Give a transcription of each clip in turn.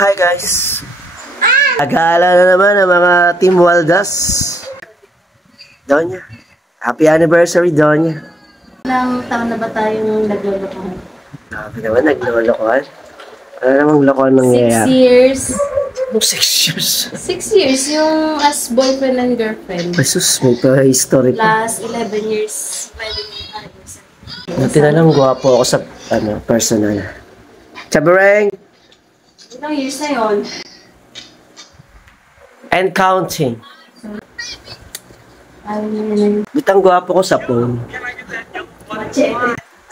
Hi guys! Agala na naman ang mga Team Waldas. Donya, happy anniversary Donya. Ilang taon na ba tayong naglolokohan? Grabe naman, naglolokohan. Ano namang lokohan nangyayari? 6 years. 6 years? 6 years yung as boyfriend and girlfriend. Jesus, may pa-history pa. Plus 11 years wedding anniversary. Buti na lang gwapo ako sa personal. Chabareng! Ilang years na yun? And counting. Ay, Bitang gwapo ko sa phone.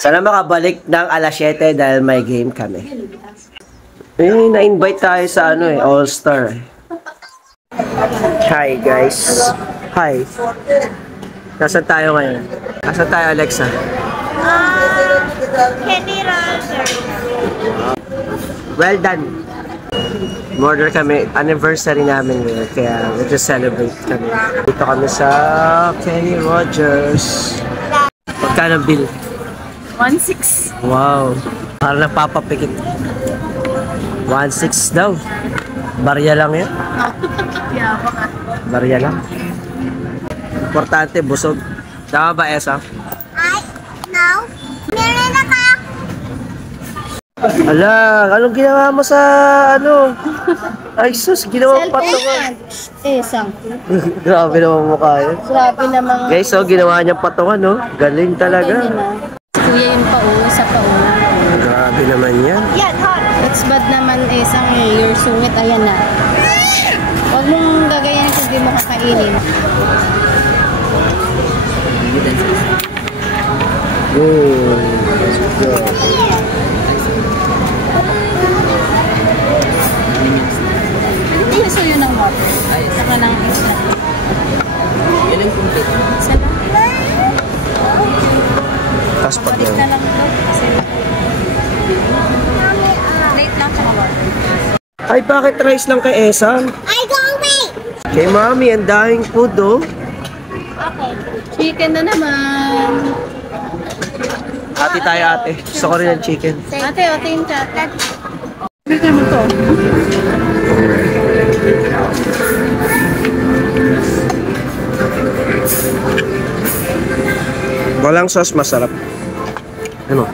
Sana makabalik ng alas 7 dahil may game kami. Na-invite tayo sa All-Star. Hi guys. Hi. Nasaan tayo ngayon? Nasaan tayo, Alexa? Kenny Rogers. Well done. Murder kami. Anniversary namin ngayon. Kaya we just celebrate kami. Dito kami sa Kenny Rogers. Magkano bill? 1.6. Wow. Parang napapapikit. 1.6 daw. Barya lang yan. Yeah, baka. Barya lang. Importante, busog. Tama ba, Esa? No. Meron na ka. Ala, anong ginawa mo sa Ay, sus, ginawa mo patungan. Isang. Grabe naman mukha yun. Grabe namang. Guys, ginawa niya patungan, no? Galing talaga. Kuya yung pauna sa pauna. Grabe naman yan. Yan, hot. It's bad naman isang your sungit. Ayan na. Huwag mong gagayan kung di mo kakainin. So yun ang water. Saka ng isla. Yun ang complete. Isa lang. Taspad Balik na yan. lang ito. Kasi late lang sa water. Ay, bakit rice lang kay Esa? I go away. Kay Mami, ang daming food, oh. Okay. Chicken na naman. Ate tayo, ate. Gusto ko rin ng chicken. Ate, yung chat. Bigyan mo to. Walang sauce, masarap. Ano?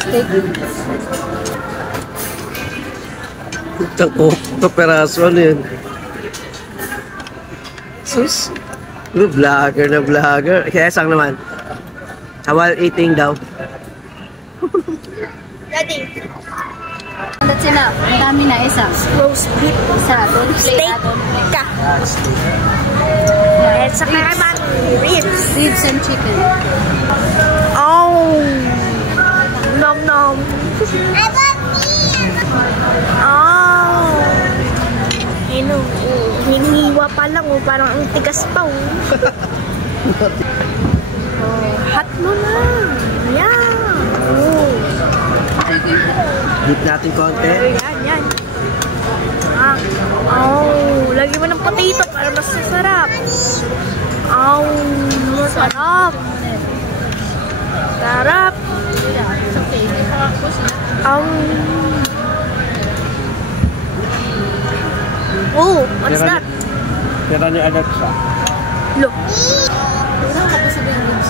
Steak. Ito peraso, ano yun? Sus. Vlogger na vlogger. Kaya isang naman. While eating daw. Ready. That's enough. Ang dami na isa. Roast beef. Isa. Don't play. Steak. Ka. And sa karaman, ribs. Ribs and chicken. Oh. Nom nom. I love me. Oh. Hinihiwa pa lang, parang ang tigas pa. Hot mo na. Ayan. Dip natin konti. Yan. Lagi mo ng potato para mas masarap. Masarap. Sarap. What's that? Tira ni Alexa. Look. Wala ka pa sabihin ribs.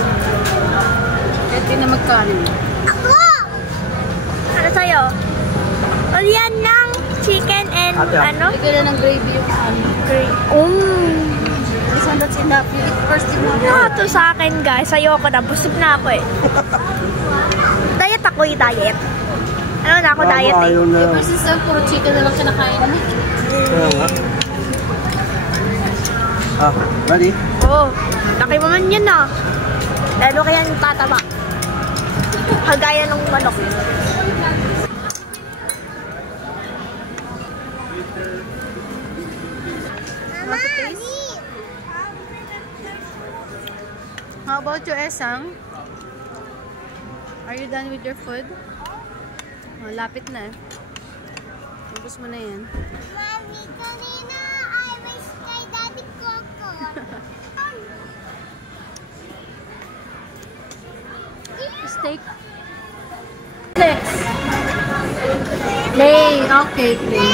Kahit di na magkanin. Ako! Ano sa'yo? Yan ng chicken and ano? Ikaw na ng gravy yung Listen, that's enough. You eat first in the Ito sa akin guys. Ayoko na. Busog na ako eh. Diet ako eh. Diet. Ano na ako diet eh. Ayaw na. Ever since then, puro chicken na lang kinakain mo. Ready? Laki mo man yan ah. Lalo kaya yung tataba. Kagaya ng manok. How about you, Esang? Are you done with your food? Lapit na eh. Ubus mo na yan. Mami, kanina I was kay Daddy Coco. take? Next. Play. Okay, play.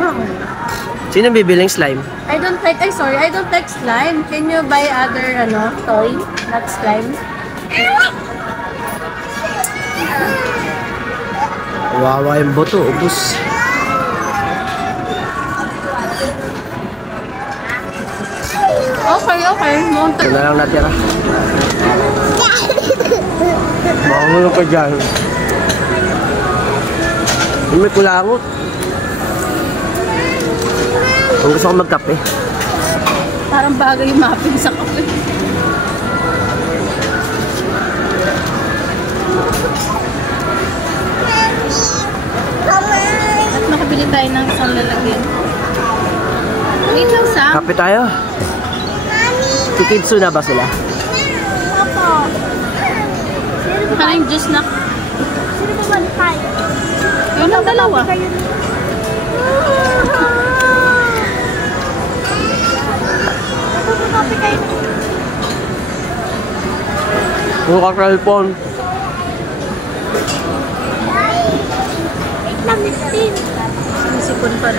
Oh. Sino bibiling slime? I don't like slime. Can you buy other, toy? Not slime? Wawa yung boto, ubus. Okay. Ito na lang natira. Makangulong ka dyan. May kulangot. Kung gusto ko magkape. Parang bagay yung muffin sa kape. At makabili tayo ng isang lalagyan. Wait lang, Sam. Kape tayo. Kikidsu na ba sila? Opo. Parang yung juice na. Sino ba bantay? Yun ang dalawa. Kayo na. Kape kayo. Puro ka cellphone. Wait lang, Miss Tin. Sinisipon pa rin.